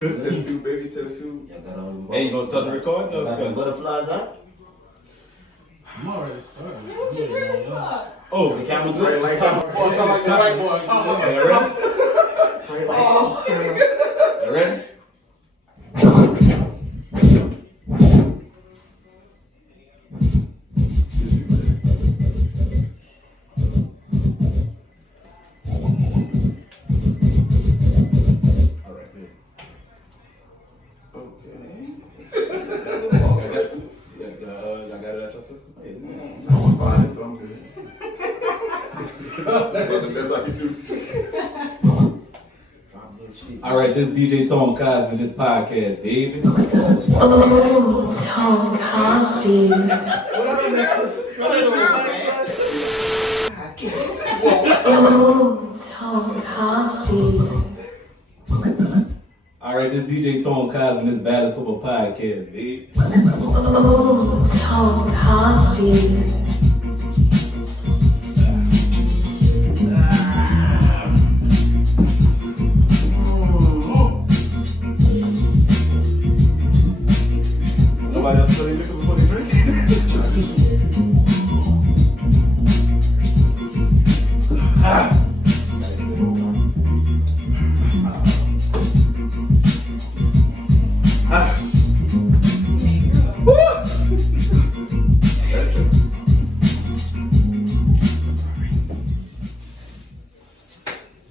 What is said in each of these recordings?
Test two, baby, test two. Hey, you gonna start the recording? No, Got the butterflies out. I'm already started. Man, what you nervous for? Oh, The camera good? Right, like Oh, sound like the right one. okay, you ready? You ready? Y'all got it at your system? I'm fine, so I'm good. That's about the best I can do. Alright, this is DJ Tone Cosby, this podcast, baby. Oh, Tone Cosby. Oh, Tone Cosby. Alright, this is DJ Tone Cosby, this Battle Super podcast, baby. Oh, Tone Cosby. Nobody else study liquor before they drink?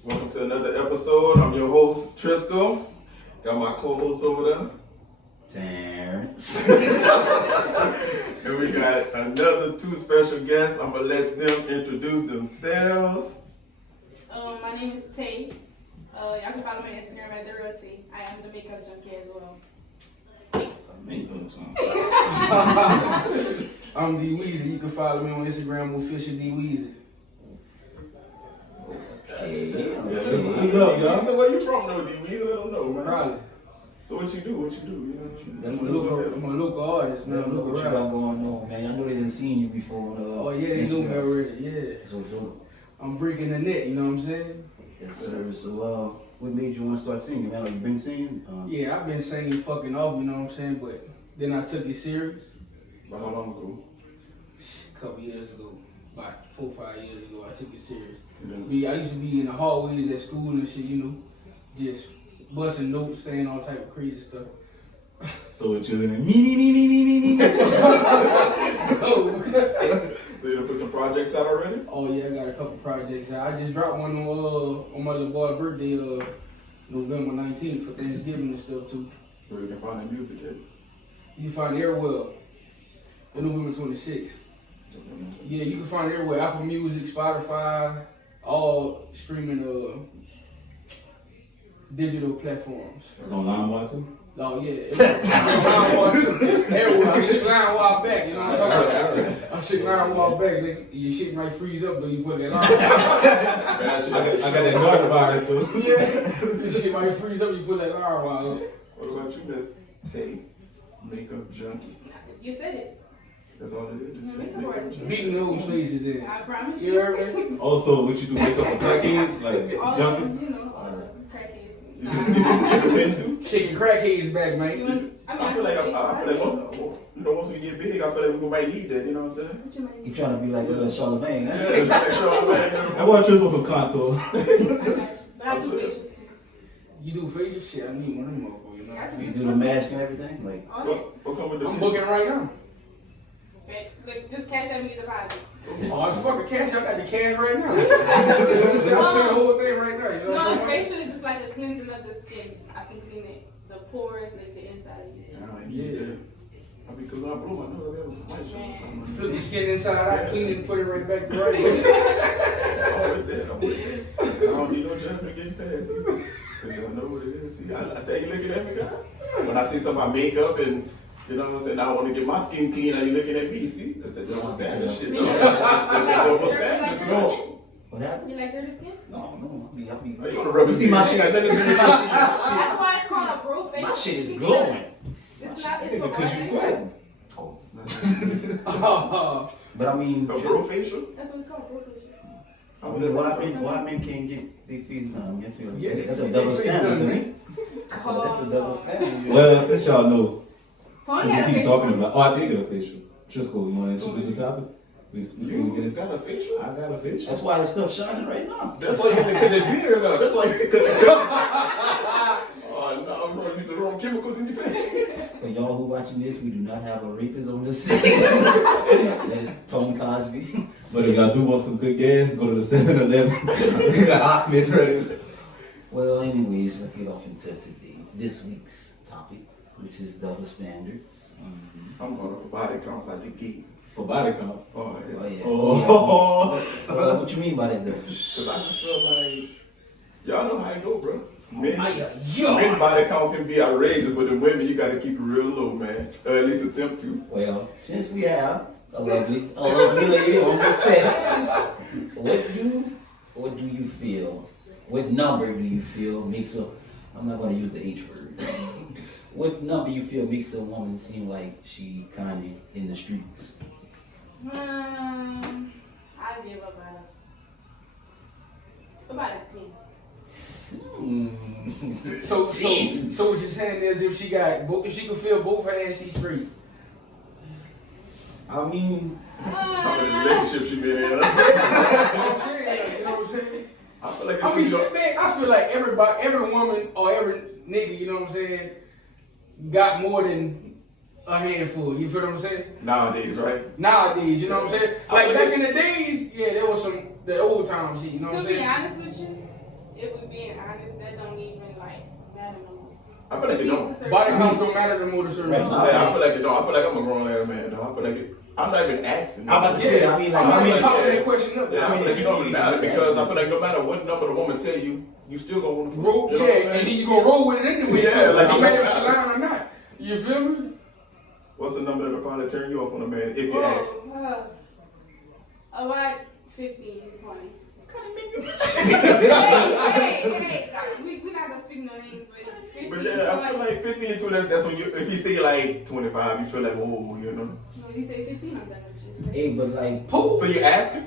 Welcome to another episode. I'm your host, Trisco. Got my co-host over there. Terrence. And we got another two special guests. I'm gonna let them introduce themselves. My name is Tay. Y'all can follow me on Instagram at The Real Tay. I am the makeup junkie as well. I'm D Weezy. You can follow me on Instagram, official D Weezy. What's up, y'all? So where you from, though, D? We don't know, man. Probably. So what you do? What you do? You know what I'm a local artist, man. Look what you got going on, man. I know they didn't seen you before. Oh yeah, they knew me already. Yeah. So, I'm breaking the net. You know what I'm saying? yes, sir. So, what made you want to start singing, man? Like, you been singing? Yeah, I've been singing fucking off. You know what I'm saying? But then I took it serious But how long ago? a couple years ago, about 4 or 5 years ago. I took it serious. You didn't- I used to be in the hallways at school and shit. You know, just busting notes, saying all type of crazy stuff. So we're chilling in me. Oh. So you done put some projects out already? Oh yeah, I got a couple projects. I just dropped one on my little boy's birthday, November 19th for Thanksgiving and stuff too. Where you can find the music at? You can find it everywhere. November 26th. Yeah, you can find it everywhere. Apple Music, Spotify, all streaming digital platforms. It's on LimeWire too? Oh yeah. Everywhere. I'm shit line while back, you know what I'm talking about? I'm shit line while back. Your shit might freeze up though you put that line. I got that dark virus too. Yeah. Your shit might freeze up you put that line while up. What about you, Miss Tay? Makeup junkie. You said it. That's all it is. Just Makeup artist. Beating those faces in. I promise You you. heard me? Also, what you do makeup for crackheads? Like All junkies? those, you know, all the crackheads. You into? Shaking crackheads back, You man. want- I feel like once we get big, I feel like we might need that. You know what I'm saying? What you might You need? trying to be like Charlamagne, Yeah, huh? it's like Charlamagne, I want Tris on some contour. I got you. But I do facials too. You do facial shit, I need one of them motherfuckers, you know. Gotcha. You do the mask and everything? Like, All that. What come with the I'm booking right now. Like, just cash out me the deposit. Oh, I fucking cash, I got the cash right now. I'm paying the whole thing right now, you know what No, I'm saying? facial is just like a cleansing of the skin. I can clean it, the pores, like the inside of you. Yeah. I mean, because when I blew, I know that was a white shirt. Flip the skin inside out, clean it and put it right back right. I'm with that. I'm with that. I don't need no judgment getting past it. Because y'all know what it is. See, I say, you looking at me, guy? When I see some of my makeup and, you know what I'm saying, I want to get my skin clean, are you looking at me? See? That's double standard shit. That double standard. No. what happened? You like dirty skin? No, I'll be. You gonna rub You see my shit? Nothing to do with That's why it's called a bro facial. My shit is glowing. It's not, it's Because you sweating. Oh, But I mean, A bro facial? That's what it's called, bro facial. I mean, why men can't get their fees done? I mean, I feel like Yes, that's a they double face standard done, to man. me. That's a double standard. Well, since y'all know, Tony since had we a keep facial. talking about, oh, I did get a facial. Trisco, you want to introduce the topic? We You get into got a facial? I got a facial. That's why his stuff shining right now. That's why you had to cut that beard though. That's why you had to cut that beard. Oh no, bro, you the wrong chemicals in your face. For y'all who watching this, we do not have a rapist on this set. That is Tony Cosby. But if y'all do want some good gas, go to the 7-Eleven. We got Ahmed ready. Well, anyways, let's get off into this week's topic, which is double standards. I'm gonna body counts out the gate. For body counts. Oh Oh yeah. yeah. Oh. Yeah. What you mean by that, though? Cause I just feel like y'all know how it go, bro. Men Yeah. body counts can be outrageous, but the women you gotta keep it real low, man. Or at least attempt to. Well, since we have a lovely lady on the set, what do you feel? What number do you feel makes a? I'm not going to use the H word. What number you feel makes a woman seem like she kind of in the streets? I give about a 10. So what you're saying is if she could feel both her hands, she's straight. I mean, How many relationships she been in? You know what I'm saying? I feel like I mean, it's shit, man, I feel like every woman or every nigga, you know what I'm saying, got more than a handful. You feel what I'm saying? nowadays, right? Nowadays, you know what I'm saying? Like back in the days, yeah, there was the old time shit, you know what I'm To be saying? honest with you, if we being honest, that don't even like matter no more. I feel like it don't. Body counts don't matter no more to certain Right people. now. Yeah, I feel like it don't. I feel like I'm a grown ass man, though. I feel like it. I'm not even asking. I'm about to say, I mean, like, I mean, yeah. popping that question up. Yeah, I feel like you don't even matter because I feel like no matter what number the woman tell you, you still gonna want to Roll, you know yeah, what I'm and saying? then you gonna roll with it anyway. Yeah, so, like, no it matter don't if she matter. lying or not. You feel me? What's the number that'll probably turn you off on a man if you ask? About 15, 20. hey, we're not gonna speak no names, but 15, But yeah, I feel like 15 and 20, that's when you, if he say like 25, you feel like, whoa, you know? No, you say 15, I'm done with you. hey, but like, So you asking?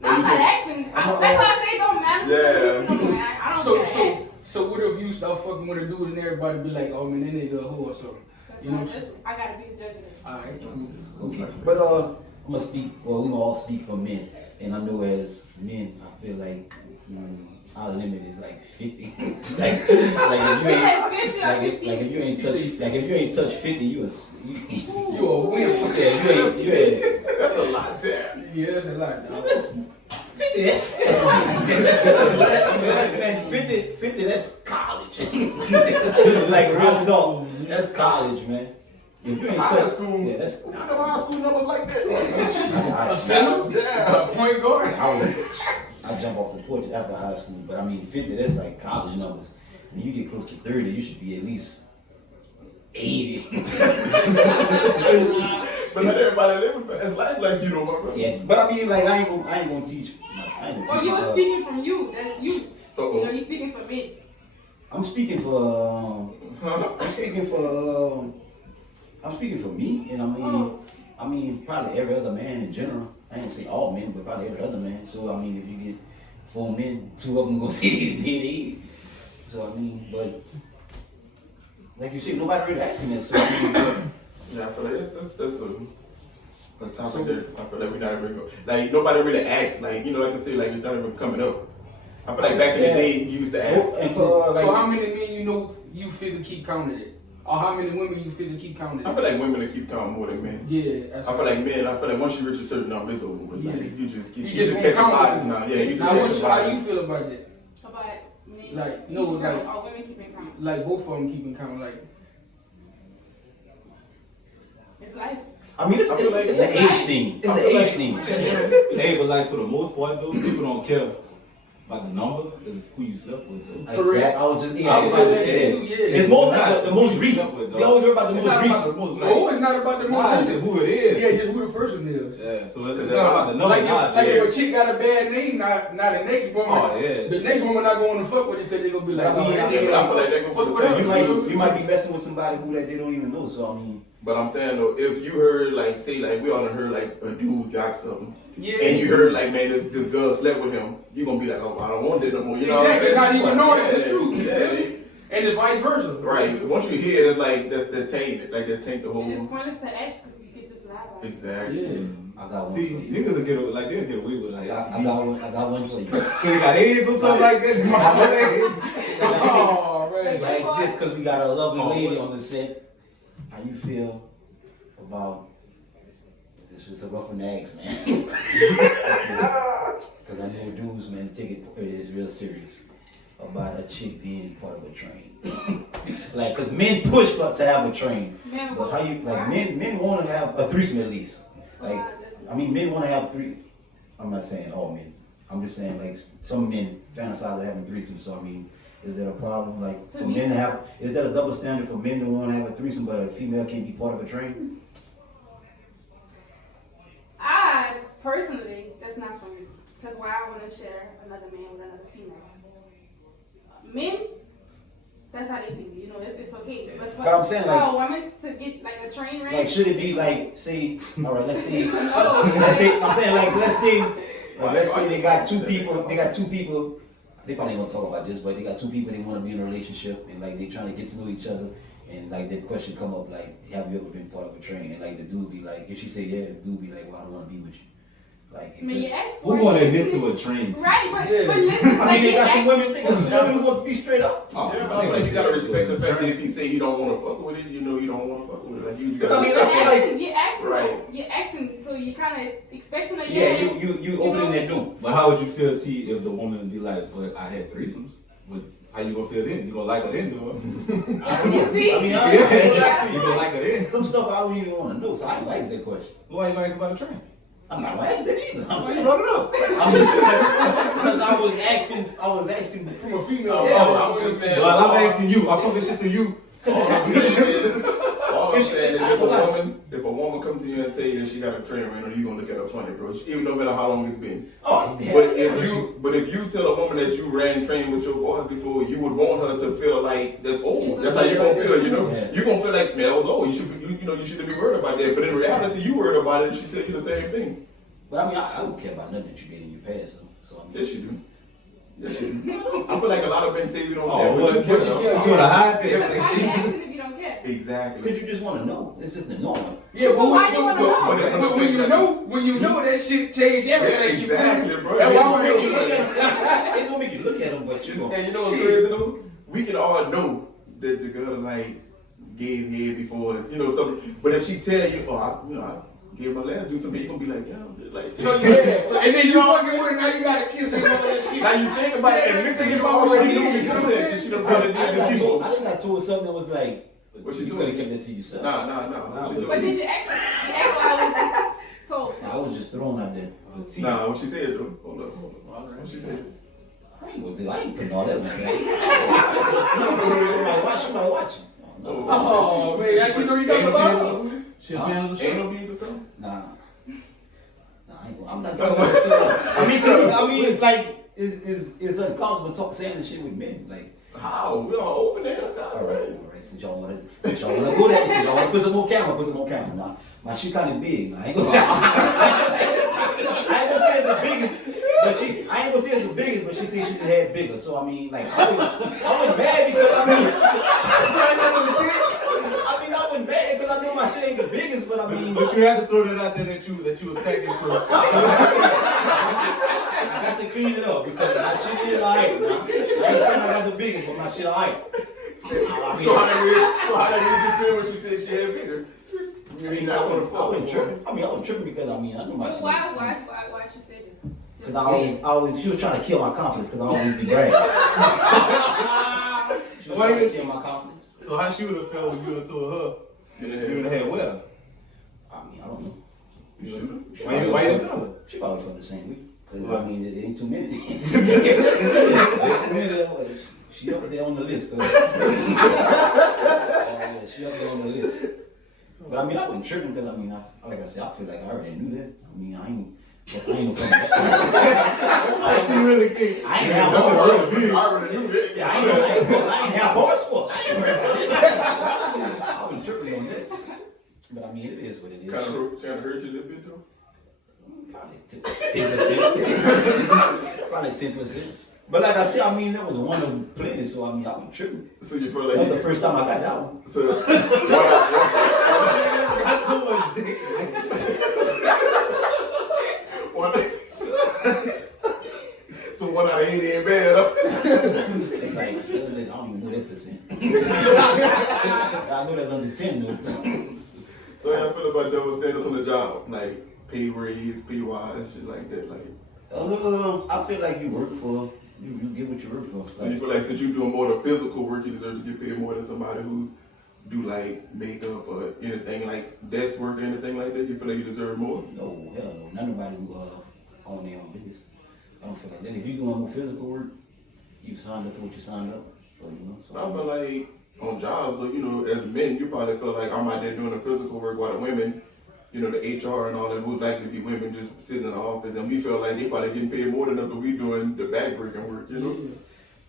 No, I'm not asking. That's why I say it don't matter. Yeah. I don't care. So what if you start fucking with a dude and everybody be like, oh man, that nigga a whore or something? That's You know my what I'm saying? judgment. I gotta be the judge of it. Alright, cool. okay, but I'm gonna speak. Well, we gonna all speak for men, and I know as men, I feel like our limit is like 50. like if you ain't, like if you ain't touch 50, you You a wimp. yeah, you ain't. That's a lot, damn. Yeah, that's a lot, dog. That's 50. That's man, 50. That's college. Like real talk. That's college, man. If you ain't High touch, school. yeah, that's. I know high school numbers like that. A center? Yeah. A point guard? I jump off the porch after high school, but I mean 50. That's like college numbers. When you get close to 30, you should be at least 80. But not everybody living fast life like you know, my brother. Yeah, but I mean, like I ain't gonna teach. Well, you were speaking from you. That's you. You know, Uh-oh. you speaking for me. I'm speaking for. I'm speaking for me, and I mean, probably every other man in general. I ain't gonna say all men, but probably every other man. So I mean, if you get 4 men, 2 of them gonna say they did 80. So I mean, but like you said, nobody really asking that. So I mean, Yeah, I feel like that's a topic that I feel like we're not even like nobody really asks, like, you know, like I say, like it's not even coming up. I feel like back in the day you used to ask. and for like, So how many men you know you figure keep counting it? Or how many women you figure keep counting I it? feel like women that keep counting more than men. Yeah, that's I feel like men, I feel like once you reach a certain number, it's over with. Like, Yeah. you just keep, You you just just won't catch count bodies it. now. Yeah, you just Now, catch how you bodies. feel about that? About me. Like, no, like- or women keeping count. Like both of them keeping count, like. It's life. I mean, it's an age thing. It's an age thing. Hey, but like for the most part though, people don't care about the number. It's who you slept with though. For real? Exactly. I was just I feel about to that say too, that. yeah. It's most It's not the most who you recent. slept with, They dog. always hear about the It's most not about recent. the most, No, it's not about the Nah, most. it's who it is. Yeah, just who the person is. Yeah, so it's not about the number. Like, Yeah. if a chick got a bad name, not the next woman. Oh, yeah. The next woman not going to fuck with you because they gonna be like, I mean, that yeah, nigga but I like, feel like they gonna fuck feel with the her. same. You might be messing with somebody who that they don't even know. So I mean, But I'm saying though, if you heard like say like we all done heard like a dude got something, Yeah. and you heard like man this girl slept with him, you gonna be like, oh I don't want that no more. You know Exactly, what I'm saying? not even knowing Yeah, the truth. You feel me? And the vice versa. Right. Once you hear it, it's like that taint it, like that taint the And it's whole. pointless to ask because you could just lie about it. Exactly. Yeah. I got one See, for you. niggas will get away, like they'll get away with like I got one for you. So they got AIDS or something like that. Oh, man. Like this, because we got a lovely lady on the set. How you feel about this? Was a rough and eggs, man. Because I know dudes, man, take it is real serious about a chick being part of a train. Like, because men push for to have a train, Men but how you like why? men want to have a threesome at least. Like, Why doesn't- I mean, men want to have three. I'm not saying all men. I'm just saying like some men fantasize of having threesomes. So I mean, is there a problem like To for me- men to have? Is that a double standard for men to want to have a threesome, but a female can't be part of a train? I personally, that's not for me. Because why I want to share another man with another female. Men, that's how they do. You know, it's okay. But for But I'm saying, like- a woman to get like a train wreck. Like, should it be like, say, all right, let's say, No. let's say, I'm saying like, let's say they got two people, they probably ain't gonna talk about this, but they got two people they want to be in a relationship and like they trying to get to know each other and like the question come up like, have you ever been part of a train? And like the dude be like, if she say yeah, the dude be like, well, I don't want to be with you. Like, I mean, you ask Who for want to it. admit to a train? Right, but, Yeah. but listen, I like, mean, they you got some ask- women, who want to be straight up. Oh, Yeah, but I feel like you gotta respect the fact that if he say you don't want to fuck with it, you know you don't want to fuck with it. Like you Because I gotta. mean, You're I feel like- asking, you're asking, Right. you're asking, so you kind of expecting a Yeah, you opening that door. But how would you feel, T, if the woman be like, but I had threesomes? How you gonna feel then? You gonna like her then, though? I don't know. See? I mean, Yeah, you gonna like her then? some stuff I don't even want to know, so I ain't like that question. Why you ask about a train? I'm not gonna ask that either. I'm Why saying you brought it up? I'm just because I was asking From a female. Yeah, I'm just saying. Well, I'm asking you. I'm talking shit to you. All I'm saying is if a woman comes to you and tell you that she got a train ran, you gonna look at her funny, bro. Even no matter how long it's been. Oh, yeah. But if you tell a woman that you ran train with your boys before, you would want her to feel like that's over. That's how you gonna feel, you know. Yeah. You gonna feel like man, that was old. You shouldn't be worried about that. But in reality, you worried about it. She tell you the same thing. But I mean, I don't care about nothing that you did in your past, though. So I mean, Yes, you do. Yes, you do. I feel like a lot of men say we don't Oh, care, what? but you care. You wanna hide Because why you that? asking if you don't care? Exactly. because you just want to know. It's just annoying. Yeah, but Why you wanna know? when you know that shit change everything. Yeah, exactly, bro. That's why I It's want gonna to it's gonna make you look at them, but you know. And you know what's crazy though? We can all know that the girl like gave head before, you know, something. But if she tell you, I gave my last do something, you gonna be like, like, you know, Yeah, and then you fucking with her, now you gotta kiss her and all that shit. now you think about it, and mentally you already know you do that because she done done it this before. I think I told her something that was like, What she you told could have you? kept that to yourself. Nah. What she But told did you? you act like I was just told? I was just thrown out there. Nah, what she said though. Hold up. What she said? I ain't putting all that on there. She might watch it. Oh, man, actually know you talking about her. She a fan of the Ain't show? no beans or something? Nah, I'm not gonna. I mean, like, it's uncomfortable saying this shit with men. Like, How? We don't open it. all right. Since y'all wanna go there, since y'all wanna put some more camera. Now, my shit kind of big. Now, I ain't gonna say it's the biggest, but she said she could have bigger. So I mean, like, I wasn't mad because I wasn't mad because I knew my shit ain't the biggest, but I mean. But you had to throw that out there that you was packing first. I got to clean it up because my shit is alright now. I ain't saying I got the biggest, but my shit alright. So how did you feel when she said she had bigger? You mean not want to I fuck? wasn't tripping. I wasn't tripping because I knew my But shit. why she said it? Because I always, she was trying to kill my confidence because I always be bragging. She was trying to kill my confidence. So how she would have felt when you would have told her you would have had well? I mean, I don't know. Why you didn't tell her? She probably felt the same way. Because I mean, it ain't too many. She up there on the list. Yeah, she up there on the list. But I mean, I wasn't tripping because I mean, like I said, I feel like I already knew that. I mean, I ain't no coming back. I really think. I ain't have horse. I already knew that. Yeah, I ain't have horse for. I wasn't tripping on that. But I mean, it is what it is. Kind of hurt you a little bit though. Probably 10%. Probably 10%. But like I said, I mean, that was one of plenty, so I mean, I'm tripping. So you feel That like was the first time I got that one. So That's so much dick. one out of 8 ain't bad. Huh? It's like, I don't even know that percent. I know that's under 10 though. So how you feel about double standards on the job? Like pay raise, pay wise, shit like that. Like I feel like you work for, you get what you work for. so you feel like since you're doing more of the physical work, you deserve to get paid more than somebody who do like makeup or anything like desk work or anything like that? You feel like you deserve more? No, hell no. Not nobody who own their own business. I don't feel like that. If you're doing more physical work, you signed up for what you signed up for, you know. So I feel like on jobs, so, you know, as men, you probably feel like I'm out there doing the physical work while the women, you know, the HR and all that, most likely be women just sitting in the office, and we feel like they probably getting paid more than us, but we doing the back-breaking work, you know?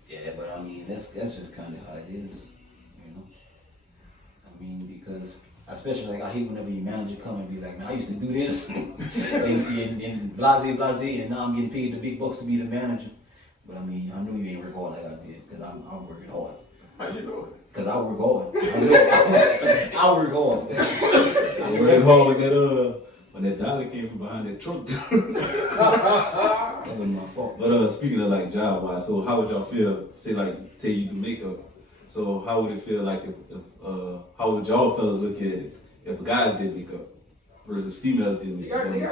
yeah, but I mean, that's just kind of how it is, you know. I mean, because especially like I hate whenever your manager come and be like, man, I used to do this and blase, and now I'm getting paid the big bucks to be the manager. But I mean, I know you ain't work hard like I did, because I'm working hard. How you know it? Because I work hard. I work hard. It was hard when that dollar came from behind that truck. That wasn't my fault. But speaking of like job wise, so how would y'all feel? Say like you do makeup. So how would it feel like if how would y'all fellas look at it if guys did makeup versus females did makeup? I mean,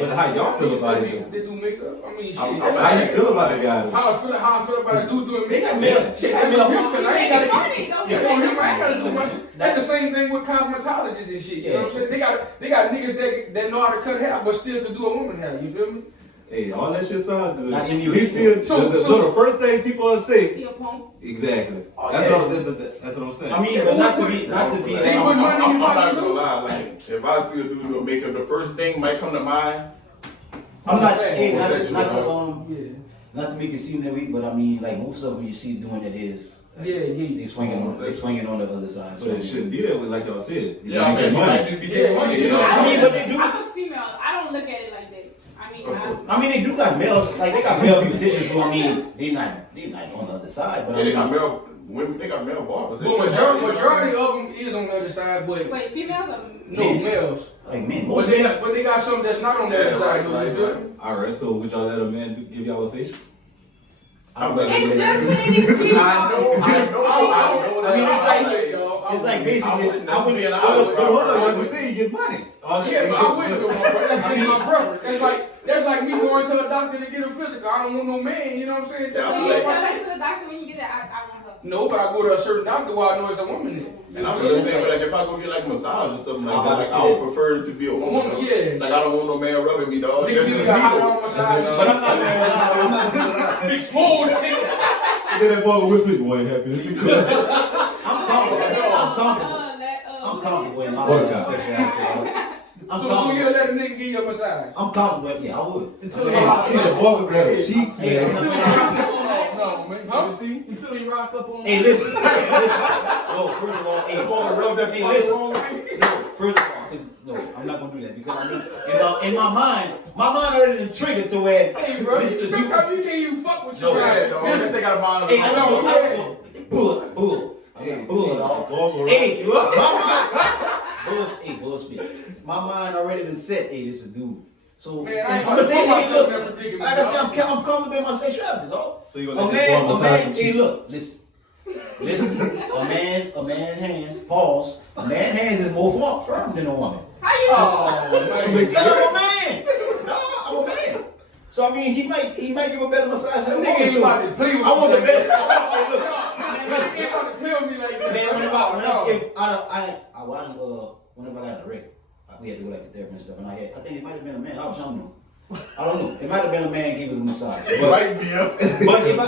but how y'all feel about it? They do makeup. I mean, shit. How you feel about it, guy? How I feel about a dude doing They got makeup. mail. Shit, that's on him, 'cause I ain't gotta Money, get. don't Yeah, get on him, money. I ain't gotta do much. That's the same thing with cosmetologists and shit. You know what I'm saying? They got niggas that know how to cut hair, but still can do a woman hair. You feel me? Hey, all that shit sound good. Not in you. We see it. So the first thing people will say. Your pump. Exactly. Oh, That's yeah. what I'm saying. I mean, but not to be. They I'm put money in not your pocket, gonna lie, like, if I see a dude doing makeup, the first thing might come to mind, I'm not. Yeah. Hey, not Yeah. to make it seem that weak, but I mean, like most of them you see doing it is. Like, Yeah. They swinging on the other side. But it shouldn't be that way, like y'all said. yeah, I mean, you might just be getting money, you know? I mean, but they do. I'm a female. I don't look at it like that. I mean, Of course. I mean, they do got males. Like they got male beauticians who I mean, they not on the other side. But Yeah, they I got mean, male women, they got male barbers. But majority of them is on the other side, but Wait, females or no Men. males. like men, But most they men. got some that's not on the Yeah, other side. right, You feel right. me? All right. So would y'all let a man give y'all a face? I'm not it's just an excuse. I know that. I mean, it's like- I It's like basically. I wouldn't be an Hold on, you say you get money. Yeah, but I wouldn't do one, bro. That's just my preference. That's like me going to a doctor to get a physical. I don't want no man, you know what I'm saying? Just Yeah, So I'm you like- tell that to the doctor when you get there, I want her. no, but I go to a certain doctor where I know it's a woman in. And I'm gonna say, like, if I go get like massage or something like I'm that, about like to I say- would prefer it to be a woman. though. Yeah. Like I don't want no man rubbing me, dog. Nigga, That's give just me a me, hot though. dog massage. But I'm not gonna lie. I'm not gonna lie. Big smooth. Then that boy with me, boy, ain't happy. I'm comfortable. I'm comfortable in my Workout. sexuality. I'm So you comfortable. let a nigga give you a massage? I'm comfortable. Yeah, I would. Until he Hey, rock keep that boy with the cheeks, Hey, man. No, man. Huh? You see? Until he rock up on Hey, listen. Yo, first of all, hey, I'm gonna rub that hey, spot listen. wrong way. No, first of all, 'cause no, I'm not gonna do that because I mean, in my mind already been triggered to where. Hey, bro. this is you. Sometimes you can't even fuck with your No, guy. yeah, dog. This they got a mind of Hey, their I own. know. Bull. Hey, Bull, dog. Bull, Hey, my mind. Hey, bullshit. My mind already been set. Hey, this is a dude. So Man, I ain't I'm gonna say, gonna hey, put look. myself in that predicament, Like I said, dog. I'm comfortable in my sexuality, dog. So you A gonna let that boy man, massage your hey, cheeks? look, listen. A man hands, pause. A man hands is more firm than a woman. How you Oh, man. Because I'm a man. No, I'm a man. So I mean, he might give a better massage That than a nigga ain't woman. about to play with I want me the like best. that. Hey, look. Nigga ain't about to play with me like that. Man, whenever I got a wreck, we had to go like to therapy and stuff, and I think it might have been a man. I was young though. I don't know. It might have been a man giving us a massage. It But, might be up. but if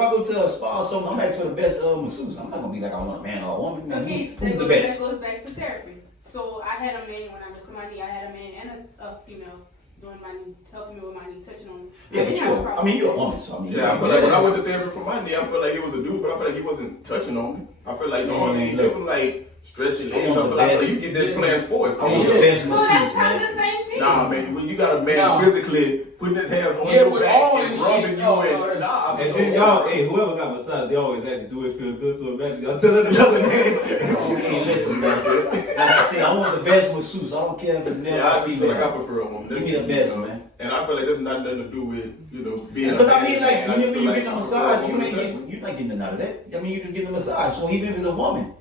I go to a spa or something, I'm asking for the best masseuse. I'm not gonna be like I want a man or a woman. Man, Okay, who's the that best? goes back to therapy. So I had a man when I was somebody. I had a man and a female doing my knee, helping me with my knee, touching on me. Yeah, I but didn't have a I problem. mean, you're a woman, so I mean. Yeah, I feel like when I went to therapy for my knee, I feel like it was a dude, but I feel like he wasn't touching on me. I feel like normally it was like stretch your I legs want up. the Like, best. you get that playing sports. I want the Yeah. best So that's masseuse, kind of man. the same thing. Nah, man, when you got a man Nah. physically putting his hands on Yeah, your with back all and this rubbing shit. you Oh, and nah, And then y'all, hey, whoever got massage, they always actually do it feel good. So imagine y'all telling another name. Hey, listen, man. Like I said, I want the best masseuse. I don't care if it's male Yeah, I or just feel like I female. prefer a woman. Give me the best, man. And I feel like there's nothing to do with, being Because a I man. mean, like, I whenever feel you like get a I prefer massage, woman to touch me. you're not getting nothing out of that. I mean, you just getting a massage. So even if it's a woman,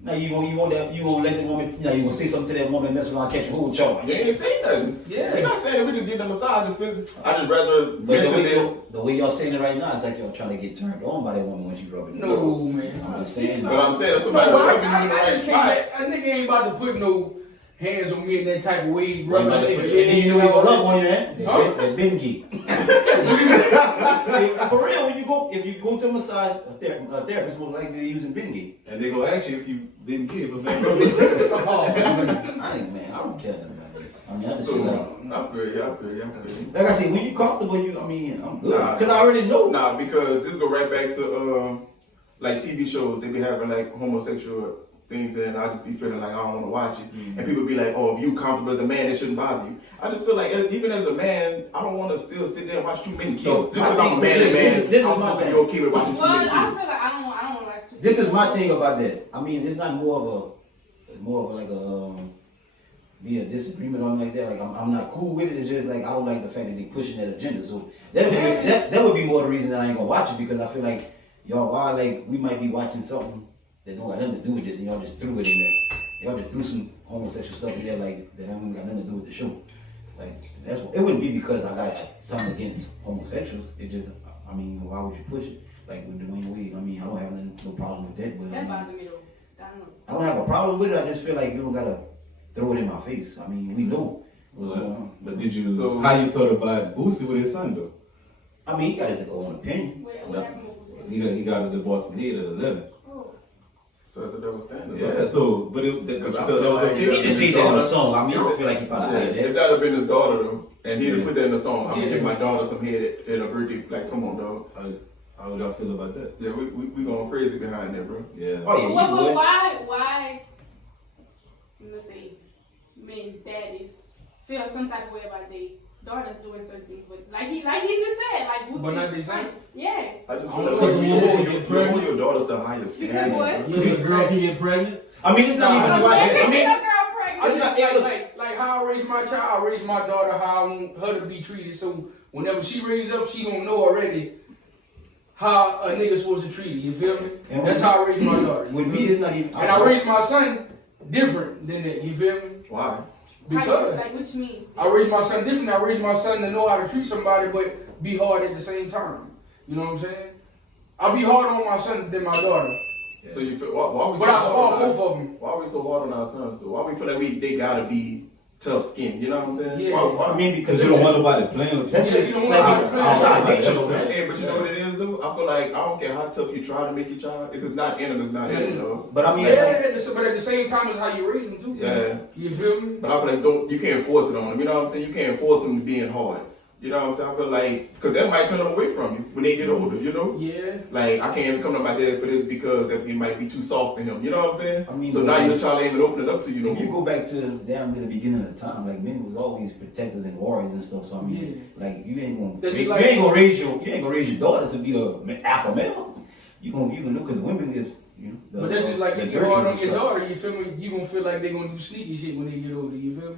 now you gonna let the woman, you gonna say something to that woman, and that's when I catch a hold charge. You ain't saying nothing. Yeah. We're not saying we just get a massage. Just I just rather But the way, mentally. the way y'all saying it right now, it's like y'all trying to get turned on by that woman when she rubbing. No, man. I'm just saying. But I'm saying if No, somebody but rubbing you in the I right just spot. can't. A nigga ain't about to put no hands on me in that type of way. Right, Rubbing but my and leg. then you know you gonna rub on your hand. Huh? That Bengi. For real, when if you go to a massage, a therapist most likely they're using Bengi. And they gonna ask you if you been gay, but man, Oh, Man, I don't care nothing about that. I mean, I just So, feel like. I feel you. Like I said, when you comfortable, I'm good. Nah. Because I already know. Nah, because this go right back to like TV shows. They be having like homosexual things, and I just be feeling like I don't want to watch it. Mm-hmm. And people be like, "Oh, if you comfortable as a man, it shouldn't bother you." I just feel like even as a man, I don't want to still sit there and watch too many kids. So, Just because I'm a man, this man, is I'm my supposed to be thing. okay with watching too Well, many I kids. feel like I don't want to like to. This is my thing about that. I mean, it's not more of like a be a disagreement on like that. Like I'm not cool with it. It's just like I don't like the fact that they pushing that agenda. So that would be more the reason that I ain't gonna watch it, because I feel like y'all are like we might be watching something that don't got nothing to do with this, and y'all just threw it in there. Y'all just threw some homosexual stuff in there like that ain't got nothing to do with the show. Like it wouldn't be because I got something against homosexuals. It just I mean, why would you push it? Like with Dwayne Wade, I mean, I don't have no problem with that, but I That mean, bothered me though. I don't know. I don't have a problem with it. I just feel like you don't gotta throw it in my face. I mean, we know what's going on. but did you? So- How you felt about Boosie with his son though? I mean, he got his own opinion. What happened with He got his divorce from head at 11. Oh. So that's a double standard. Yeah, right? so but because you felt that was He okay. didn't say that in the song. I mean, I don't feel like he about to Yeah, play if that. that had been his daughter though, and he'd have put that in the song, I'm gonna Yeah. give my daughter some head in a birthday. Like, come on, dog. How would y'all feel about that? Yeah, we going crazy behind that, bro. Yeah. Oh yeah, Well, you but would. why? Let's say, men, daddies feel some type of way about their daughters doing certain things, but like he just said, like But not the same. Yeah. I just I feel don't like know, you you hold get your daughters to a higher Because standard. what? Yes, a girl can get pregnant. I mean, it's not Nah, even I about If that. I you mean, get a girl pregnant, I just Like how I raise my child, I raise my daughter how I want her to be treated. So whenever she raises up, she gonna know already how a nigga's supposed to treat you. You feel me? And That's how I raise my daughter. with me, it's not even. And I raise my son different than that. You feel me? Why? Because like what you mean? I raise my son different. I raise my son to know how to treat somebody, but be hard at the same time. You know what I'm saying? I'll be harder on my son than my daughter. So you feel why we so But I hard spoil on both our, of them. why we so hard on our sons? So why we feel like they gotta be tough skinned? You know what I'm saying? Yeah. Why? I mean, because Because you don't want nobody playing with you. That's Yeah, just you don't like want to play outside outside. nature, though, man. Hey, but you know what it is though? I feel like I don't care how tough you try to make your child. If it's not in them, it's not in them, though. But I mean, Yeah, but at the same time, it's how you raise them too. Yeah. You feel me? But I feel like you can't force it on them. You know what I'm saying? You can't force them to being hard. You know what I'm saying? I feel like because that might turn them away from you when they get older. You know? Yeah. Like, I can't even come to my daddy for this because it might be too soft for him. You know what I'm saying? I mean, so now your child ain't even opening up to you no if you more. go back to damn near the beginning of the time, like men was always protectors and warriors and stuff. So I mean, like you ain't gonna That's you just like- ain't gonna raise your daughter to be the alpha male. You can know because women is the, But that's just like the if you're hard nurturers on and your stuff. daughter, you feel me? You gonna feel like they're gonna do sneaky shit when they get older, you feel me?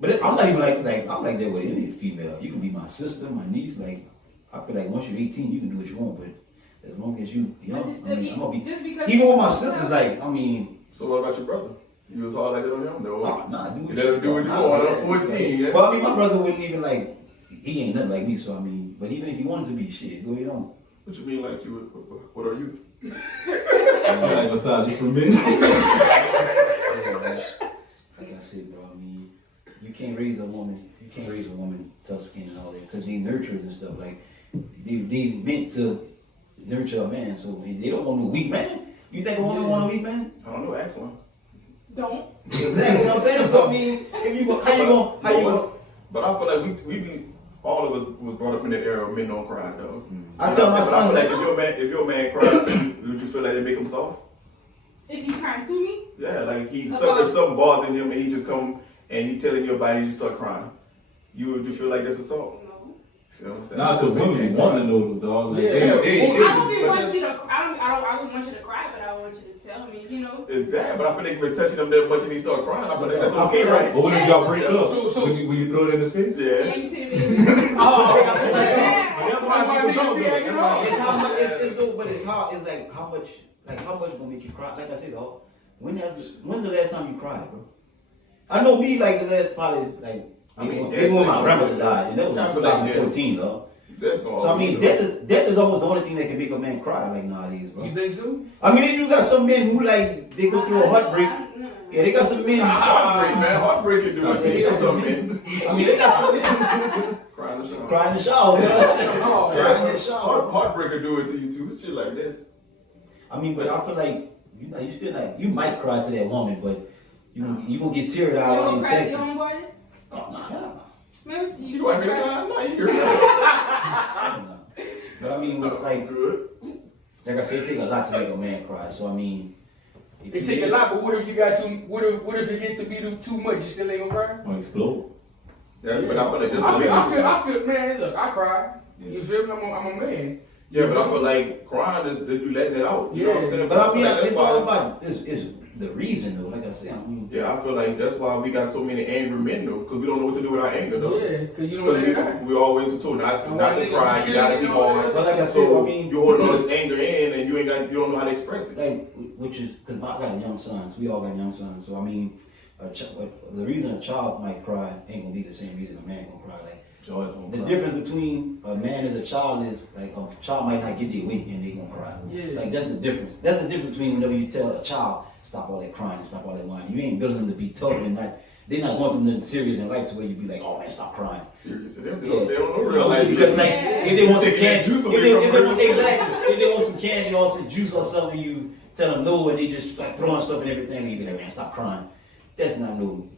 But I'm not even like I'm like that with any female. You can be my sister, my niece. Like I feel like once you're 18, you can do what you want. But as long as you know, But you still I mean, I'm gonna be. just because Even with my sisters, like I mean, So what about your brother? You was hard like that on him? No. nah, do You what let him do what you want. I'm 14. Yeah? Well, I mean, my brother wouldn't even like. He ain't nothing like me, so I mean. But even if he wanted to be shit, go ahead on. What you mean like you? What are you? I like massage you for men. Yeah, man. Like I said, bro, I mean, you can't raise a woman tough skin and all that, because they nurturers and stuff. Like, they meant to nurture a man, so they don't want no weak man. You think a woman want a weak man? I don't know. Ask one. Don't. Exactly, what I'm saying? So, I mean, if you go, how you go? But I feel like we be all of us was brought up in that era of men don't cry though. I tell my But I son, feel like like, if your man cries, would you feel like it make him soft? If you crying crying to me. Yeah, like if something bothering him and he just come and he telling your body you start crying, would you feel like that's assault? No. See what I'm saying? Nah, because women want to know, dog. Like, Yeah. I don't they- even want you to. I would want you to cry, but I want you to tell me. You know. Exactly, but I feel like if it's touching them that much and he start crying, I feel like that's I okay, feel right? But what if y'all break up? So- Would you throw it in his face? Yeah. Yeah, you tell me. Oh, Yeah. That's why Why people niggas don't be do it. acting wrong? It's how much. It's no, but it's how. It's like how much gonna make you cry. Like I said, dog. When's the last time you cried, bro? I know me. Like the last probably like. I mean, even when my grandmother died, and that was I in feel like, 2014, though. That's all. So I mean, death is almost the only thing that can make a man cry like nowadays, bro. You think so? I mean, then you got some men who like they go through a heartbreak. Yeah, they got some men. Heartbreak, man. Heartbreak can do it to you. That's something. I mean, they got some men Crying in the shower. cry in the shower. You know what I'm saying? Oh, Cry in the shower. Heartbreak can do it to you too. Shit like that. I mean, but I feel like you still like you might cry to that woman, but you gonna get teared You out don't on cry to text. your own body? Oh no, hell no. Remember You want me to cry? No, you Hell no. But I mean, like good. I said, it take a lot to make a man cry. So I mean, if It you take a get- lot, but what if you got too? What if it get to be too much? You still ain't gonna cry? Gonna explode. Yeah, but I feel like that's I feel, man. Look, I cry. Yeah. You feel me? I'm a man. Yeah, but I feel like crying is that you letting it out. You know what I'm saying? But I mean, like that's it's all why. about is the reason though. Like I said, I mean, Yeah, I feel like that's why we got so many angry men though, because we don't know what to do with our anger though. Yeah, cause you know what Because I mean. we always were told not to cry. You gotta be hard. but like I said, So I mean, you hold all this anger in, and you don't know how to express it. like which is because I got young sons. We all got young sons. So I mean, the reason a child might cry ain't gonna be the same reason a man gonna cry. Like Jordan. the difference between a man and a child is like a child might not get their weight and they gonna cry. Yeah. Like that's the difference. That's the difference between whenever you tell a child stop all that crying and stop all that whining. You ain't building them to be tough and not. They're not going through nothing serious in life to where you be like, oh man, stop crying. Seriously, they don't know real life. Because like if they want some Taking that candy, juice if away they, from if they her. want, exactly, if they want some candy or some juice or something, you tell them no, and they just like throwing stuff and everything. And you be like, man, stop crying. That's not no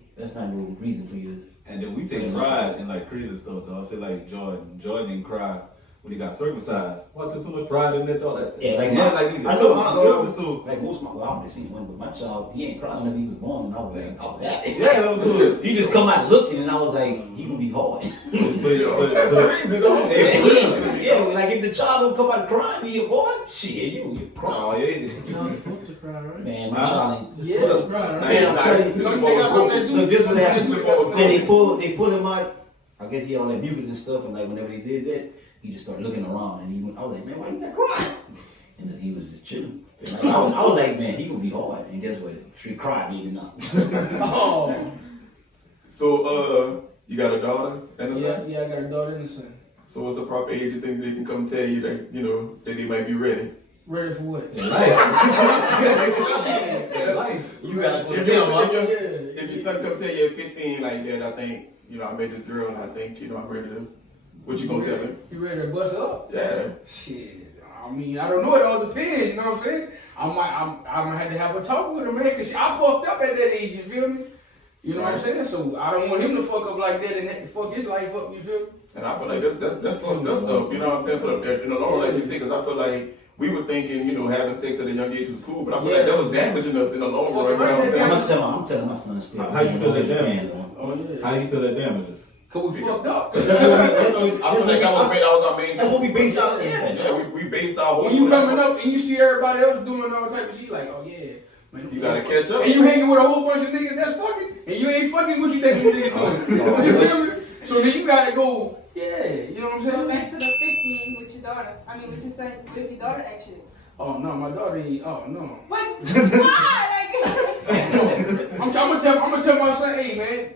reason for you. And then we take pride in like crazy stuff, dog. Say like Jordan didn't cry when he got circumcised. Why took so much pride in that, dog? Like, Yeah, like yeah, my, like I know my you feel me? So like most of my, well, I've only seen one, but my child, he ain't crying whenever he was born, and I was happy. yeah, that was good. He just come out looking, and I was like, he gonna be hard. That's crazy though. Yeah, like if the child don't come out crying, he a boy, shit, you crying. Oh yeah. You're supposed to cry, right? Man, my child ain't. Yeah, Look, cry, right? man, I'm telling you, Some they got something to do. look, this what Something happened. to do with that. Then they pull him out. I guess he had all that mucus and stuff, and like whenever he did that, he just started looking around, and I was like, man, why you not crying? And then he was just chilling. And like, I was like, man, he gonna be hard. And guess what? She cried, baby, now. Oh, So, you got a daughter and a son? yeah, I got a daughter and a son. So what's the proper age you think they can come tell you that, that they might be ready? Ready for what? Life. You gotta go If, to your, them, if, your, Yeah. if your son come tell you at 15 like that, I think, I met this girl and I think, I'm ready to, what you gonna tell him? You ready to bust up? Yeah. Shit. I mean, I don't know. It all depends. You know what I'm saying? I might have to have a talk with her, man, because I fucked up at that age. You feel me? You know what I'm saying? So I don't want him to fuck up like that and fuck his life up. You feel me? And I feel like that's fucked up, you know what I'm saying? In the long run, like you say, because I feel like we were thinking, having sex at a young age was cool, but I feel like that was damaging us in the long run, you know what I'm saying? I'm telling my son still. How you feel that damage? Oh, yeah. How you feel that damages? Because we fucked up. I feel like that was our main. That's what we based our Yeah, we based our whole. When you coming up and you see everybody else doing all type of shit, like, oh, yeah. Man, You gotta catch up. And you hanging with a whole bunch of niggas that's fucking, and you ain't fucking what you think you niggas doing. You feel me? So then you gotta go, yeah, you know what I'm So saying? back to the 15 with your daughter. I mean, with your son, with your daughter actually. Oh no, my daughter ain't, oh no. But why? Like, I'm gonna tell my son, hey man,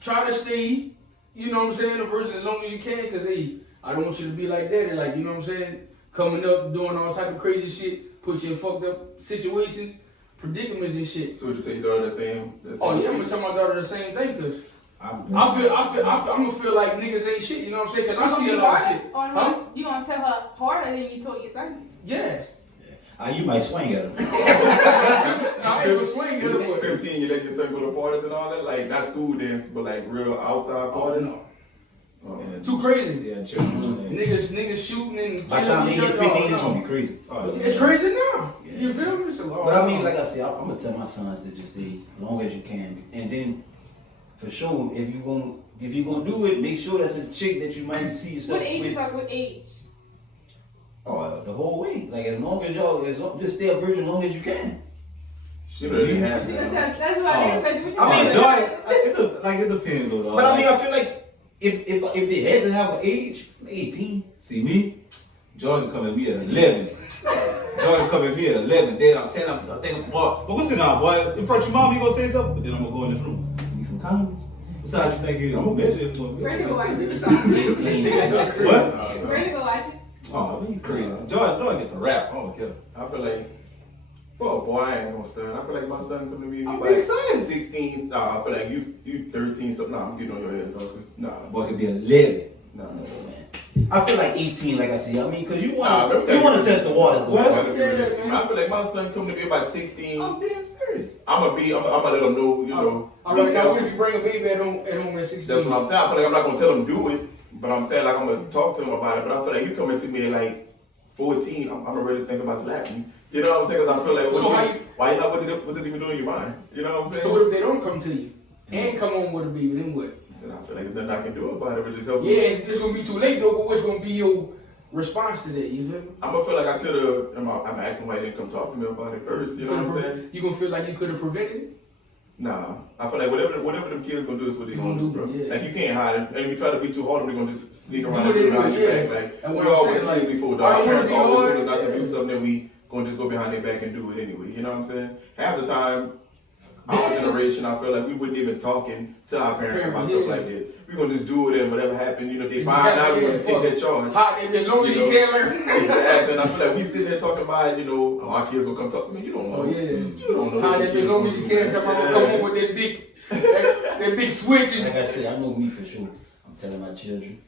try to stay, you know what I'm saying, a person as long as you can, cause hey, I don't want you to be like that, and like, you know what I'm saying, coming up, doing all type of crazy shit, put you in fucked up situations, predicaments and shit. So would you tell your daughter the same? Oh yeah, I'm gonna tell my daughter the same thing, cause I'm I'm gonna feel like niggas ain't shit, you know what I'm saying, cause I see a lot of shit. Huh? You gonna tell her harder than you told your son? Yeah. You might swing at him. I ain't gonna swing at her, but 15, you let your son go to parties and all that, like not school dance, but like real outside oh parties. no. And- Too crazy. Yeah, children. Niggas shooting and By the time they killing get each other. 15, it's Oh, gonna no. be crazy. It's crazy now. Yeah. You feel me? So, But I mean, like I said, I'm gonna tell my sons to just stay as long as you can, and then for sure, if you gonna do it, make sure that's a chick that you might see yourself What age with. is like? What age? The whole way, like as long as y'all, just stay a virgin as long as you can. You know, they have You gonna that. tell- That's what I asked you. I mean, Joy, it depends on. But I mean, I feel like if they had to have an age, 18. See me, Jordan come at me at 11. Jordan come at me at 11. Then I'm telling him, I think, boy, but what's it now, boy? In front of your mom, you gonna say something? But then I'm gonna go in this room. Need some condoms. Besides, you think I'm gonna measure if it's gonna be. Brandon go watch it. What? Brandon go watch it. Oh, man, you crazy. Jordan get to rap. I don't care. I feel like, for a boy, I ain't gonna stand. I feel like my son come to me I'm like excited. 16. Nah, I feel like you 13, so nah, I'm getting on your ass, though. Nah, Boy could be 11. nah. I feel like 18, like I said. I mean, cause you Nah, want but- to test the waters. a Well, little bit. I feel like my son come to me about 16. I'm being serious. I'm gonna let him know, you know. All be right, now what careful. if you bring a baby at home at 16? That's what I'm saying. I feel like I'm not gonna tell him do it, but I'm saying like I'm gonna talk to him about it. But I feel like you coming to me at like 14, I'm already thinking about slapping you. You know what I'm saying? Because I feel like what did even do in your mind? You know what I'm saying? So what if they don't come to you and come on with a baby? Then what? And I feel like there's nothing I can do about it, but just help Yeah, me. it's gonna be too late though. But what's gonna be your response to that? You feel me? I'm gonna feel like I could have. I'm asking why he didn't come talk to me about it first. You know what I'm saying? You gonna feel like you could have prevented it? Nah, I feel like whatever them kids gonna do is what they gonna do, bro. Yeah. Like you can't hide it, and if you try to be too hard, they're gonna just sneak around and Do do it it behind your anyway, back. yeah. Like And we what I'm always saying, like, kids before, why dog. you wanna Parents be always hard? told us not to do something that we gonna just go behind their back and do it anyway. You know what I'm saying? Half the time, our generation, I feel like we wouldn't even talking to our parents about stuff like that. We gonna just do it, and whatever happened, you know, if they find out, we gonna take that charge. Hot, as long as you You know? can learn. Exactly, and I feel like we sitting there talking about, you know, our kids will come talk to me. You don't know. Oh yeah. You don't know. Hot, what as kids long gonna as you do, can, man. come on with that big, that big switch. Like And, I said, I know me for sure. I'm telling my children,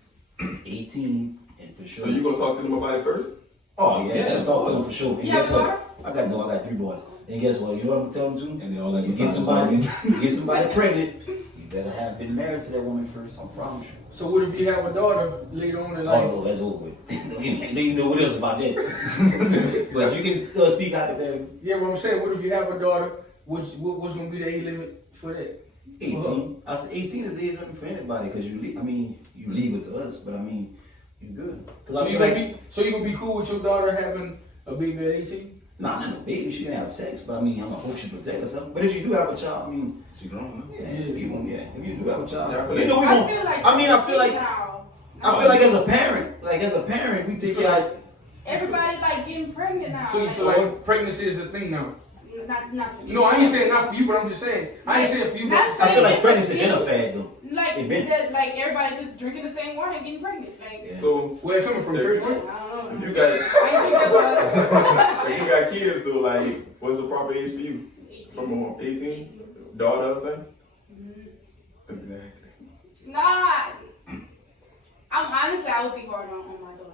18, and for sure. So you gonna talk to them about it first? Oh yeah, Yeah, I gotta talk to them for sure. And You guess have a what? I got 3 boys. And guess what? You know what I'm telling them to? And they all like You get somebody pregnant, you better have been married to that woman first. I promise you. so what if you have a daughter later on in life? Oh, that's over with. They know what else about that. But you can speak out there. Yeah, what I'm saying, what if you have a daughter? What's gonna be the age limit for that? 18. I said 18 is the age limit for anybody because you leave it to us, but I mean, you good. Because So I you feel gonna like, be you gonna be cool with your daughter having a baby at 18? nah, not no baby, she can have sex, but I mean, I'm gonna hope she protect herself. But if you do have a child, I mean, She grown, yeah, huh? if you do have a child, Yeah, I feel you know we I gonna. feel like I feel like now, as a parent, we take care. everybody like getting pregnant now. So you feel like pregnancy is a thing now? not for you. No, I ain't saying not for you, but I'm just saying. I ain't saying for you, but Not I feel like It's pregnancy a been a thing. fad though. Like It been. that, like everybody just drinking the same water and getting pregnant. Like Yeah. So where it coming from? Yeah. Church, I right? don't if know. you got I drink that water. if you got kids though, like what's the proper age for you? 18. From 18? Daughter or son? Exactly. Nah, I would be hard on my daughter.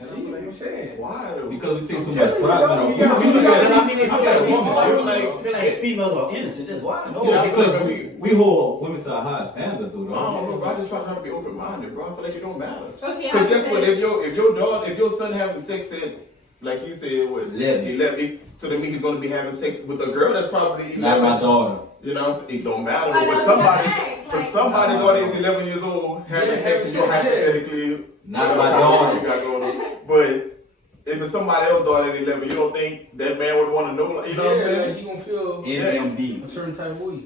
And See I'm what like, I'm saying? why though? Because we take so I'm much telling you, pride in bro, our you gotta- women. you gotta- I mean, if I you feel got like women, women, I feel like- like females are innocent. That's why. No, Yeah, because I we hold women to a high standard, though. I don't know, bro. I just try not to be open minded, bro. I feel like it don't matter. Okay, Because I guess what? said- If your son having sex at, like you said, what 11. so that means he's gonna be having sex with a girl that's probably 11. Not my daughter. You know what I'm saying? It don't matter. I But know, when somebody, it's for like- somebody daughter is 11 years old having Yeah, sex, and you're having sex, yeah. hypothetically Not whatever my problem daughter. you got going on. But if it's somebody else daughter at 11, you don't think that man would want to know? Like, you know what I'm Yeah, saying? like you gonna feel NMD. a certain type of way.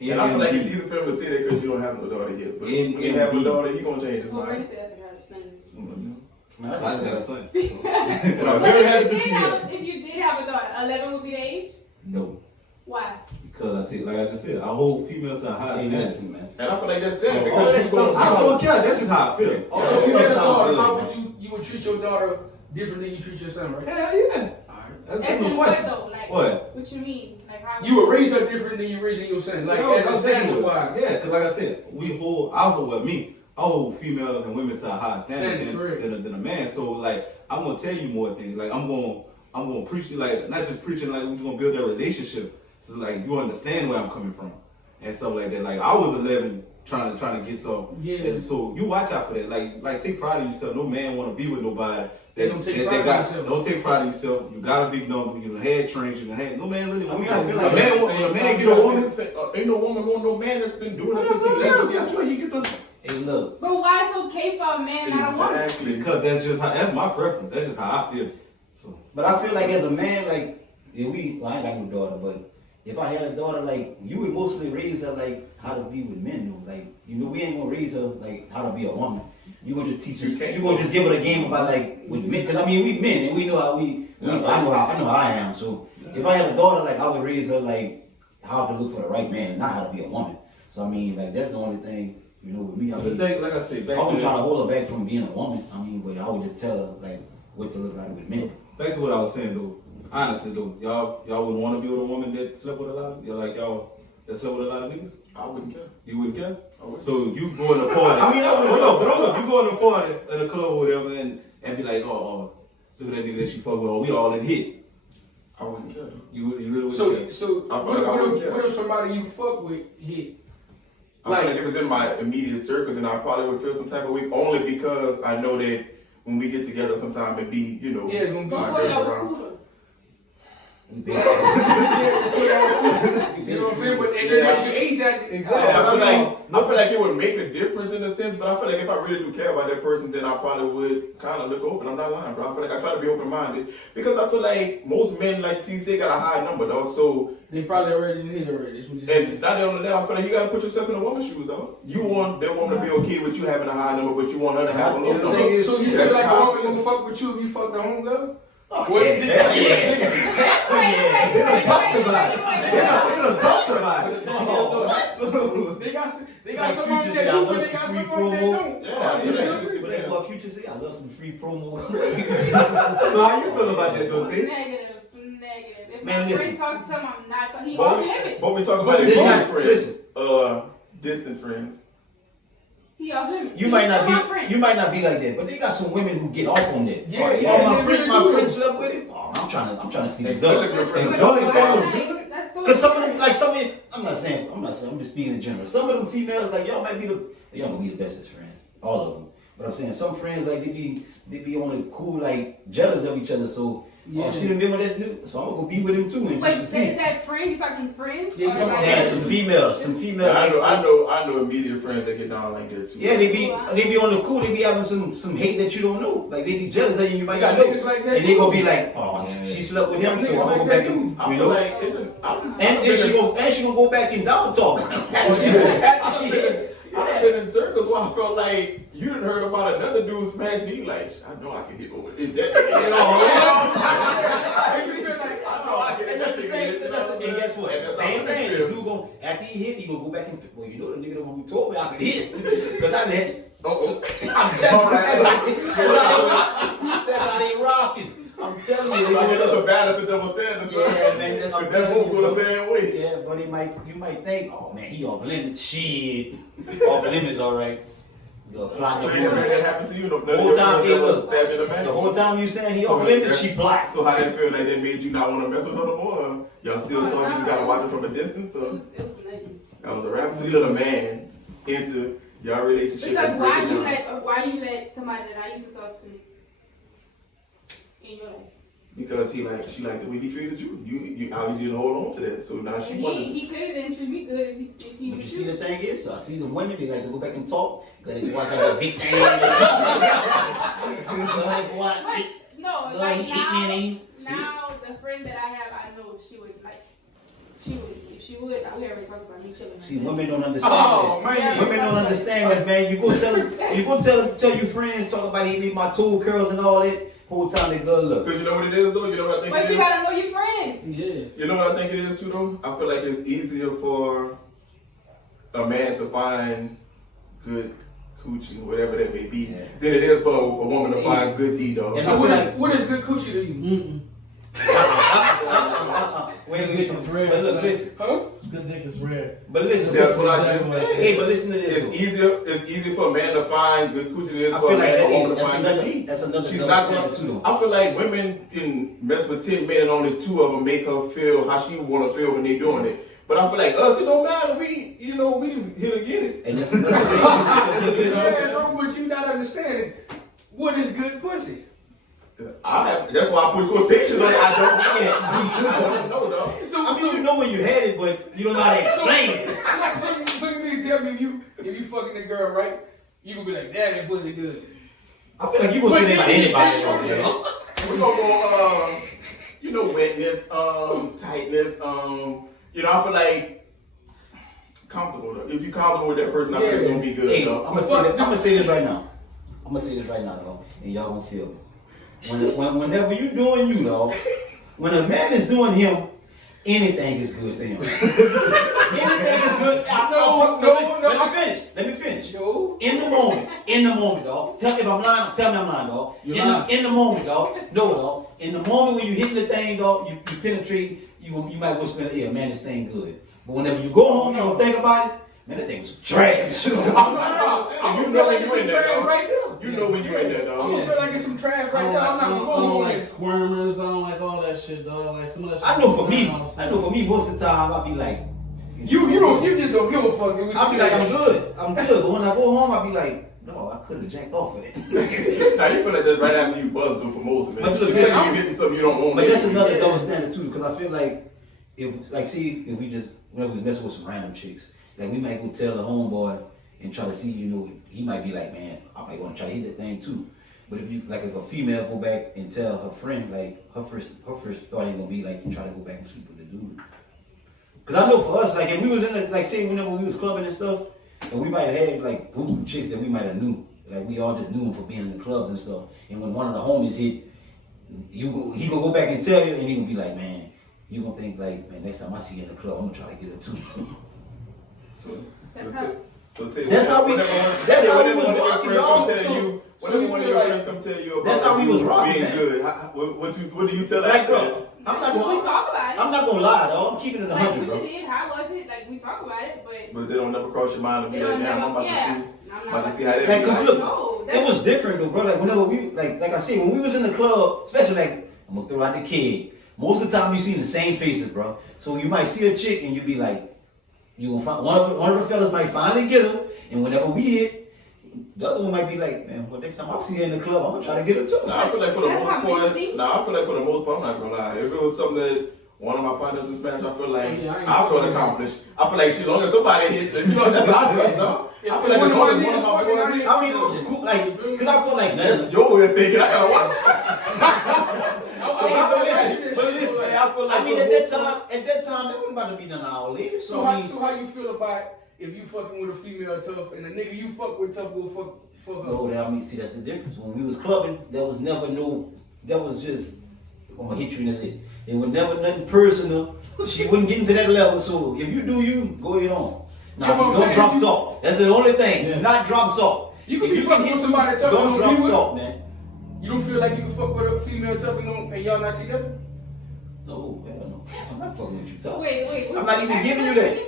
And I feel like it's easy for him to say that because you don't have no daughter yet. But when you have a daughter, he gonna change his Well, Ray mind. said that's a girl's thing. So I just got a son. Well, But Never had if to you be did here. if you did have a daughter, 11 would be the age. No. Why? Because I take, like I just said, I hold females to a high Hey, standard. listen, man. And I feel like that's sad All because that you stuff- gonna I don't care. That's just how I feel. Oh, So if you had a sound daughter, good, how man. would you would treat your daughter different than you treat your son, right? Hell yeah. Alright. That's As no in what question. though? Like What? you mean? Like how You would raise her different than you raising your son, like as a standard wise. Yeah, because like I said, I hold females and women to a high standard Standard, correct. than a man. So like, I'm gonna tell you more things. Like I'm gonna preach you, like not just preaching, like we're gonna build that relationship. So like you understand where I'm coming from and stuff like that. Like I was 11 trying to get some. Yeah. And so you watch out for that. Like take pride in yourself. No man want to be with nobody. They don't take pride in themselves. Don't take pride in yourself. You got a big number. You know, head trained. You know, head. No man really. I mean, I feel like a man get a woman. Ain't no woman want no man that's been doing Well, it that's since he okay. left. Guess what? You get the. Hey, look. But why it's okay for a man not a woman? Exactly. Because that's my preference. That's just how I feel. So But I feel like as a man, like, if well, I ain't got no daughter, but if I had a daughter, like, you would mostly raise her, like, how to be with men, though. Like, you know, we ain't gonna raise her, like, how to be a woman. You gonna just teach her, you gonna just give her a game about, like, with men. Because, I mean, we men, and we know how I know how I am. So, if I had a daughter, like, I would raise her, like, how to look for the right man and not how to be a woman. So, I mean, like, that's the only thing, you know, with me. I mean, like I said, I wasn't trying to hold her back from being a woman. I mean, but I would just tell her, like, what to look like with men. back to what I was saying though. Honestly though, y'all would want to be with a woman that slept with a lot of y'all that slept with a lot of niggas? I wouldn't care. You wouldn't care? I wouldn't. So you go in a party. I mean, I wouldn't. Hold up. You go in a party at a club or whatever and be like, oh, look at that nigga that she fuck with, or we all in hit. I wouldn't care. You really wouldn't care. So I feel like I wouldn't care. what if somebody you fuck with hit? I feel like if it was in my immediate circle, then I probably would feel some type of weak, only because I know that when we get together sometime it be, you know, Yeah, it's gonna be my Before y'all was girls cool around. though. You know what I'm saying? But then that's your ace at it. I feel like it would make a difference in a sense, but I feel like if I really do care about that person, then I probably would kind of look open. I'm not lying, bro. I feel like I try to be open-minded because I feel like most men, like T said, got a high number, dog. So, They probably already did already. That's what you and said. not only that, I feel like you gotta put yourself in a woman's shoes, dog. You want that woman to be okay with you having a high number, but you want her to have a low number. So you feel like a woman gonna fuck with you if you fuck the homegirl? Oh, What- yeah, hell yeah. Wait. They done talked about it. They got Like some of Future them said, that I do, love but they some got free some of them that promo. don't. Yeah, I feel like But that's what Future say. I love some free promo. So how you feel about that though, T? Negative. If Man, my listen. friend talk to him, I'm not talking. He off limits. But we talk about But it, listen, friends, listen. distant friends. He off limits. You He's might still my not friend. be like that, but they got some women who get off on that. Yeah, Oh, yeah, my they friend, really my do. friend slept with him. Oh, I'm trying to see what's Especially up. if your friend But Joey that's sounds so good. That's so Cause some of them, like some of them, I'm just speaking in general. Some of them females, like y'all might be y'all gonna be the bestest friends, all of them. But I'm saying some friends, like they be on the cool, like jealous of each other. So Yeah. she done been with that dude, so I'm gonna go be with him too. And Wait, just to is see. that friend? You talking friends? Yeah, Or you like- Saying some females. I know immediate friends that get down like that too. Yeah, they be on the cool. They be having some hate that you don't know. Like they be jealous of you. You might You not got know. niggas like that And they too. gonna be like, oh, she slept with him, Yeah, so niggas I'm gonna go like back that and I you feel know. like And then she gonna go back and down talk. After she hit. I've been in circles where I felt like you done heard about another dude smash me. Like, I know I can hit over it. I know I can And that's the same. That's the thing. Guess what? And that's Same how I thing. feel. The dude gon' after he hit, he gonna go back and well, you know the nigga who told me I could hit it, but I didn't. Oh, I'm telling you, that's how they rocking. I'm telling you, so I they think that's gonna- a balance of double standards. Yeah, man, that's- I'm That telling both you, go the bro. same way. Yeah, but you might think, oh man, he off limits. Shit, off limits, all right. You're plotting So ain't the that happened to you? No, The whole time it was stabbed in the back. The whole time you saying he So off limits, that- she blocked. So how that feel like that made you not want to mess with her no more? Y'all still talking? You gotta watch it from a distance. It Or was negative. that was a rap. So you let a man into your relationship. Because and why break it down. why you let somebody that I used to talk to in your life? Because she liked the way he treated you. You didn't hold on to that. So now she And wanted. he clearly didn't treat me good if he But you was see you. the thing is, I see the women, they like to go back and talk. Cause they watch that big thing. Go ahead, go out, But eat. no, Go like ahead, eat me and eat. now the friend that I have, I know she would if she would, I would already talk about me chilling. See, women don't understand Oh, that. man. Women don't understand that, man. You go tell your friends, talk about he made my toe curls and all that. Whole time they go look. Because you know what it is though. You know what I think But it you is. gotta know your friends. Yeah. You know what I think it is too though? I feel like it's easier for a man to find good coochie, whatever that may be, Yeah. than it is for a woman to find good D dog. And So I feel like what is good coochie to you? wait, Good dick is rare, but look, son. listen. Huh? Good dick is rare. But listen, That's listen. what I just said. Hey, but listen to this. It's easier for a man to find good coochie than it is I for feel a like man or woman to that's find good another. D. That's another. She's double not standard, gonna. too. I feel like women can mess with 10 men and only 2 of them make her feel how she wanna feel when they doing it. But I feel like us, it don't matter. We just here to get it. And that's another thing. Yeah, bro, but you not understanding what is good pussy. That's why I put quotations on it. I don't know though. So, I mean, you know when you had it, but you don't know how to explain it. So you mean to tell me if you fucking a girl, right? You gonna be like, damn, that pussy good. I feel like you gonna say that about anybody. Yeah. We're gonna go, wetness, tightness, I feel like comfortable though. If you're comfortable with that person, I feel it's gonna be good. Hey, though. I'm gonna say this right now. Though, and y'all gonna feel me. Whenever you doing you, though, when a man is doing him, anything is good to him. Anything is good. Let me finish. No. In the moment, dog. Tell me if I'm lying. Tell me I'm lying, dog. In the moment, dog. No, dog. In the moment when you hitting the thing, dog, you penetrate. You might whisper in the ear, man, this thing good. But whenever you go home, you gonna think about it. Man, that thing was trash. You know when you in there, though. Right now. You know when you in there, I'm though. gonna feel like it's some trash right now. I'm not gonna go I don't home like with squirmers. I don't like all that shit, dog. Like some of that shit. I know for me, most of the time, I'll be like, you just don't give a fuck. I'll be like, I'm good. But when I go home, I'll be like, no, I could have jacked off of it. Now you feel like that's right after you buzzed through for most of it. But look, You getting something you don't want. But that's another double standard too, because I feel like if we just whenever we mess with some random chicks, like we might go tell the homeboy and try to see, he might be like, man, I might want to try to hit that thing too. But if a female go back and tell her friend, like her first thought ain't gonna be like to try to go back and sleep with the dude. Cause I know for us, like if we was in say whenever we was clubbing and stuff, and we might have had like group of chicks that we might have knew, like we all just knew him for being in the clubs and stuff. And when one of the homies hit, he gonna go back and tell you, and he gonna be like, man, you gonna think like, man, next time I see you in the club, I'm gonna try to get her too. That's how we was rocking, dog. Whenever one of your friends come tell you about That's how we was rocking, being man. good, what do you tell Like, that? bro, I'm not We gonna talk about it. I'm not gonna lie, dog. I'm keeping it Like 100, what bro. you did, how was it? Like we talk about it, but But they don't never cross your mind to be they like, don't damn, never. I'm about Yeah. to see. I'm About not to see how they Like, be cause like. look, No, it was different though, bro. Like whenever we, like I said, when we was in the club, especially like, I'm gonna throw out the kid. Most of the time you see the same faces, bro. So you might see a chick and you be like, you gonna find one of the fellas might finally get her, and whenever we hit, the other one might be like, man, well next time I see her in the club, I'm gonna try to get her too. Nah, I feel like for the That's most how part, big thing. I'm not gonna lie. If it was something that one of my partners in Spanish, I feel like Yeah, I ain't I feel fucking accomplished. I feel like as long as somebody hits, that's how I feel, no? I feel like as long as one of my boys hits, I mean, it was cool, like, cause I feel like that's your way of thinking. I gotta watch. But listen, I feel like I mean, at that time, it wasn't about to be none of our ladies. So how you feel about if you fucking with a female tough and a nigga you fuck with tough will fuck No, up? I mean, see, that's the difference. When we was clubbing, there was never that was just, I'm gonna hit you and that's it. There was never nothing personal. She wouldn't get into that level, so if you do you, go ahead on. Now, Yeah, but I'm don't saying drop you- salt. That's the only thing. Yeah. Do not drop salt. You can If be fucking hit with somebody tough don't and drop be with- salt, man. You don't feel like you can fuck with a female tough and y'all not together? No, hell no. I'm not fucking with you tough. wait. I'm not even giving you that.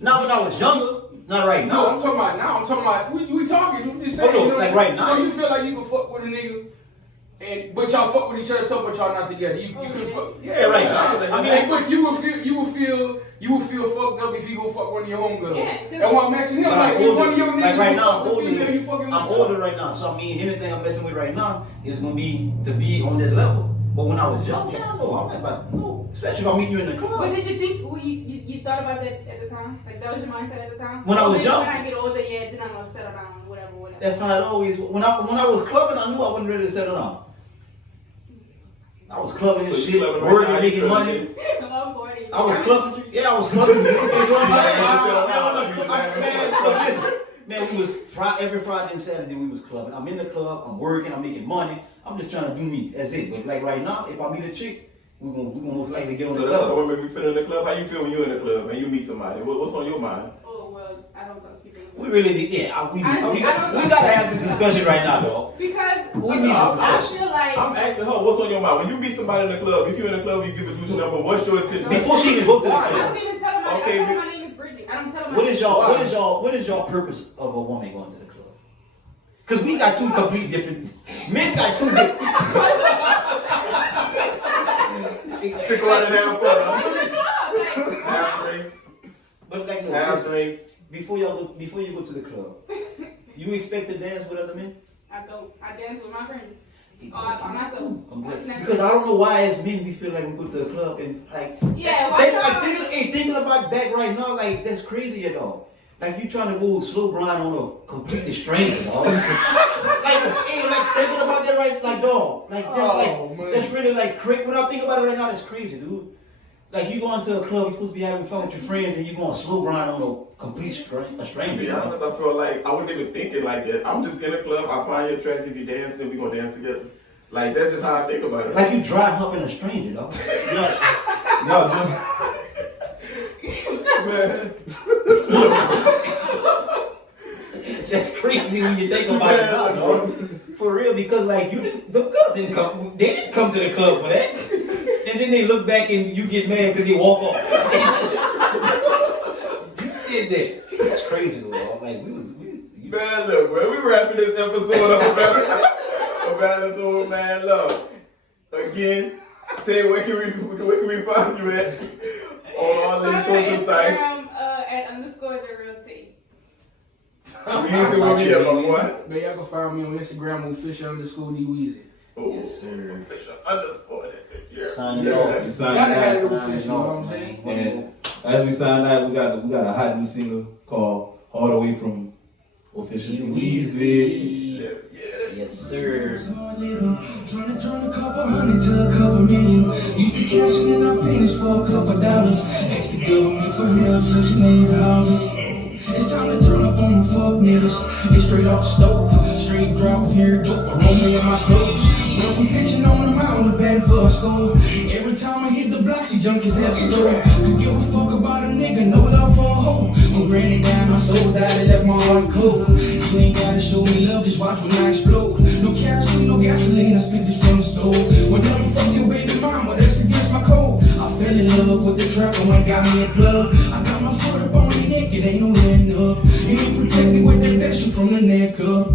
Not when I was younger. Not right No, I'm now. talking about now. I'm talking about we talking. We just saying. Oh, no, you know, like right now. So you feel like you can fuck with a nigga, but y'all fuck with each other tough, but y'all not together. You can fuck. Yeah, right now. I mean, but you will feel fucked up if you go fuck one of your homegirls. Yeah, 'cause- That's why I'm asking him. But Like, I'm if older. one of your niggas Like right you now, fuck I'm the older. female you fucking with I'm tough. older right now, so I mean, anything I'm messing with right now is gonna be to be on that level. But when I was young, hell no, I'm not about no. Especially if I meet you in the But club. did you think you thought about that at the time? Like that was your mindset at the time? When I was Maybe young. When I get older, yeah, then I'm gonna settle down, whatever. That's how it always. When I was clubbing, I knew I wasn't ready to settle down. I was clubbing and So you shit, clubbing right working, now, making you money. I'm 40. I was clubbing. Yeah, I was clubbing. You know what I'm saying? Man, Look, listen. Man, we was every Friday and Saturday we was clubbing. I'm in the club, I'm working, I'm making money. I'm just trying to do me. That's it. But like right now, if I meet a chick, we gonna most likely get on So the that's how the club. women be feeling in the club. How you feel when you in the club and you meet somebody? What's on your mind? Oh well, I don't talk to people. We really need, yeah. We I don't gotta have this discussion right now, dog. Because We need this I discussion. feel like I'm asking her, what's on your mind? When you meet somebody in the club, if you're in the club, you give a dude number, what's your intention? Before she even go to the I club, don't even tell them Okay, I tell them my name is Brittany. I don't tell them my what name is y'all purpose of a woman going to the club? Because we got two complete different. Men got two different. Tickle out and have fun. What's the club? Like, Half drinks. know. House drinks. Before you go to the club, you expect to dance with other men? I don't. I dance with my friends. By myself. I'm glad. What's next? Because I don't know why as men we feel like we go to the club and like Yeah, why not? thinking about that right now, like that's crazy at all. Like you trying to go slow grind on a completely stranger, dog. like thinking about that right, like dog, like that's man. that's really like crazy. When I think about it right now, that's crazy, dude. Like you going to a club, you're supposed to be having fun with your friends, and you going slow grind on a complete To stranger. be honest, I feel like I wasn't even thinking like that. I'm just in a club. I find you attractive. You dancing. We gonna dance together. Like that's just how I think about it. Like you dry humping a stranger, dog. Y'all Man, That's crazy when you think about it now, dog. For real, because like the girls didn't come. They didn't come to the club for that. And then they look back and you get mad because they walk off. You did that. That's crazy, though, dog. Like man, look, man, we wrapping this episode up about this old man love. Again, say where can we find you at on all these social sites? At _TheRealT. Weezy will be up, my boy. Man, y'all can find me on Instagram on Fisher_DWeezy. Oh, Yes, sir. Underscore that. Yeah. Signing off. We signing Gotta have out. it official, you know what I'm saying? And as we sign out, we got a hot new single called All the Way from Officially Weezy. Let's get it. Yes, sir. Trying to turn a couple hundred to a couple million. Used to cashing in our pennies for a couple dollars. Asked the government for help, Section 8 houses. It's time to turn up on the fuck niggas. It's straight off the stove. Straight drop here, dope. I roll me in my clothes. Went from pitching on the mountain, bad for a score. Every time I hit the block, see junkies at the store. Could give a fuck about a nigga, no love for a hoe. When granny died, my soul died, and left my heart cold. You ain't gotta show me love, just watch when I explode. No kerosene, no gasoline, I spit this from the stove. Well, never fuck your baby mama, that's against my code. I fell in love with the trap and went got me a plug. I got my foot up on the neck, it ain't no letting up. You ain't protect me with that vest from the neck up.